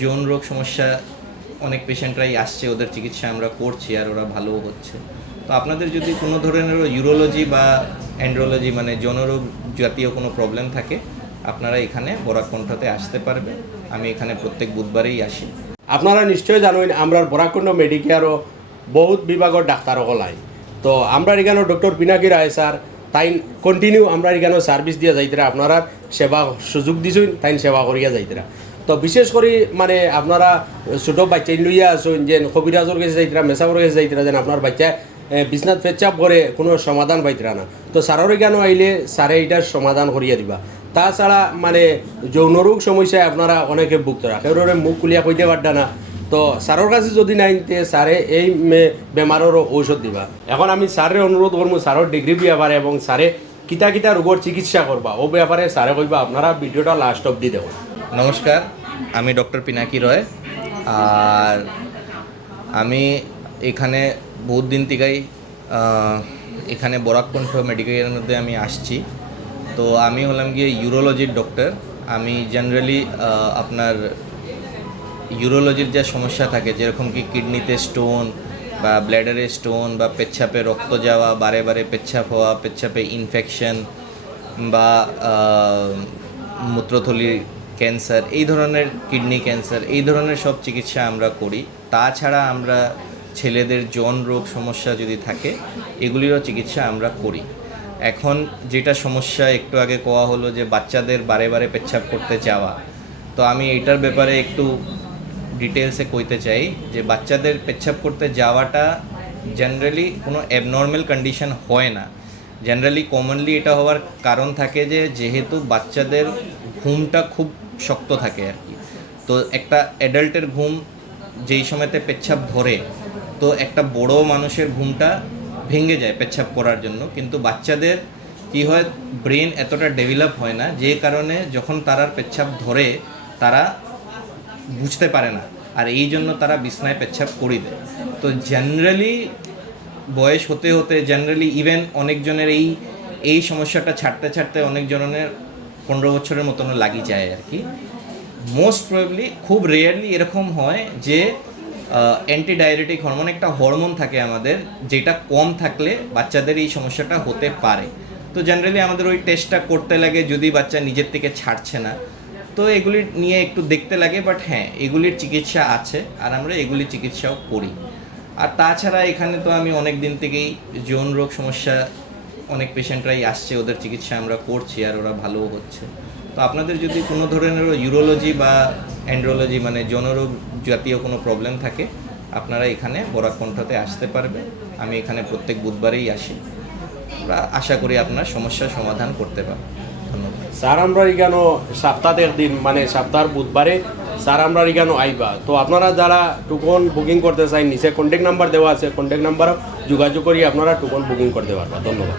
যৌন রোগ সমস্যা অনেক পেশেন্টরাই আসছে, ওদের চিকিৎসা আমরা করছি আর ওরা ভালোও হচ্ছে। তো আপনাদের যদি কোনো ধরনের ইউরোলজি বা অ্যান্ড্রোলজি মানে যৌনরোগ জাতীয় কোনো প্রবলেম থাকে, আপনারা এখানে বরাকণ্ঠতে আসতে পারবে। আমি এখানে প্রত্যেক বুধবারেই আসি। আপনারা নিশ্চয় জানেন আমরা বরাকণ্ঠ মেডিকেয়ারও বহুত বিভাগের ডাক্তার হলাই। তো আমরা এখানে ডক্টর পিনাকি রায় স্যার তাই কন্টিনিউ আমরা এখানে সার্ভিস দিয়ে যাইতরা, আপনারা সেবা সুযোগ দিছেন তাই সেবা করিয়া যাইতরা। তো বিশেষ করে মানে আপনারা ছোটো বাচ্চা লইয়া আসুন যে কবিরাজর কাছে যাইতরা, মেসাবর কাছে যাইতরা, যেন আপনার বাচ্চা বিছনাথ পেচ্ছাপ করে কোনো সমাধান পাইতরা না। তো স্যারের এখানে আইলে স্যারে এইটার সমাধান করিয়া দিবা। তাছাড়া মানে যৌনরোগ সমস্যায় আপনারা অনেকে ভুগতরা, কেউ মুখ খুলিয়া কইতে পারতা না। তো স্যারের কাছে যদি নাই তে স্যারে এই বেমারেরও ঔষধ দিবা। এখন আমি স্যারের অনুরোধ করবো স্যারের ডিগ্রি ব্যাপারে এবং স্যারে কিতা কিতা রোগের চিকিৎসা করবা ও ব্যাপারে স্যারে কইবা। আপনারা ভিডিওটা লাস্ট অবধি দেখুন। নমস্কার, আমি ডক্টর পিনাকি রয়। আর আমি এখানে বহুত দিন থেকেই এখানে বরাকণ্ঠ মেডিকেলের মধ্যে আমি আসছি। তো আমি হলাম গিয়ে ইউরোলজির ডক্টর। আমি জেনারেলি আপনার ইউরোলজির যা সমস্যা থাকে, যেরকম কি কিডনিতে স্টোন বা ব্ল্যাডারে স্টোন বা পেচ্ছাপে রক্ত যাওয়া, বারে বারে পেচ্ছাপ হওয়া, পেচ্ছাপে ইনফেকশন বা মূত্রথলির ক্যান্সার, এই ধরনের কিডনি ক্যান্সার, এই ধরনের সব চিকিৎসা আমরা করি। তাছাড়া আমরা ছেলেদের যৌন রোগ সমস্যা যদি থাকে, এগুলিরও চিকিৎসা আমরা করি। এখন যেটা সমস্যা একটু আগে কোয়া হলো যে বাচ্চাদের বারে বারে পেচ্ছাপ করতে যাওয়া, তো আমি এটার ব্যাপারে একটু ডিটেলসে কইতে চাই যে বাচ্চাদের পেচ্ছাপ করতে যাওয়াটা জেনারেলি কোনো অ্যাবনর্মাল কন্ডিশন হয় না। জেনারেলি কমনলি এটা হওয়ার কারণ থাকে যে যেহেতু বাচ্চাদের ঘুমটা খুব শক্ত থাকে আর কি। তো একটা অ্যাডাল্টের ঘুম যেই সময়তে পেচ্ছাপ ধরে, তো একটা বড় মানুষের ঘুমটা ভেঙে যায় পেচ্ছাপ করার জন্য। কিন্তু বাচ্চাদের কী হয়, ব্রেন এতটা ডেভেলপ হয় না, যে কারণে যখন তারা পেচ্ছাপ ধরে তারা বুঝতে পারে না, আর এই জন্য তারা বিছনায় পেচ্ছাপ করে দেয়। তো জেনারেলি বয়স হতে হতে জেনারেলি ইভেন অনেকজনের এই সমস্যাটা ছাড়তে ছাড়তে অনেকজনের 15 বছরের মতন লাগি যায় আর কি। মোস্ট প্রবাবলি খুব রেয়ারলি এরকম হয় যে অ্যান্টিডায়াবেটিক হরমোন, একটা হরমোন থাকে আমাদের, যেটা কম থাকলে বাচ্চাদের এই সমস্যাটা হতে পারে। তো জেনারেলি আমাদের ওই টেস্টটা করতে লাগে, যদি বাচ্চা নিজের থেকে ছাড়ছে না, তো এগুলি নিয়ে একটু দেখতে লাগে। বাট হ্যাঁ, এগুলির চিকিৎসা আছে আর আমরা এগুলির চিকিৎসাও করি। আর তাছাড়া এখানে তো আমি অনেক দিন থেকেই যৌন রোগ সমস্যা অনেক পেশেন্টরাই আসছে, ওদের চিকিৎসা আমরা করছি আর ওরা ভালোও হচ্ছে। তো আপনাদের যদি কোনো ধরনের ইউরোলজি বা অ্যান্ড্রোলজি মানে যৌনরোগ জাতীয় কোনো প্রবলেম থাকে, আপনারা এখানে বরাকণ্ঠতে আসতে পারবে। আমি এখানে প্রত্যেক বুধবারেই আসি। আমরা আশা করি আপনার সমস্যার সমাধান করতে পারবো। ধন্যবাদ স্যার। আমরা এখানে সপ্তাহে একদিন মানে সপ্তাহের বুধবারে স্যার আমরা এখানে আইবা। তো আপনারা যারা টুকন বুকিং করতে চাই, নিচে কন্ট্যাক্ট নাম্বার দেওয়া আছে, কন্ট্যাক্ট নাম্বার যোগাযোগ করি আপনারা টুকন বুকিং করতে পারবা। ধন্যবাদ।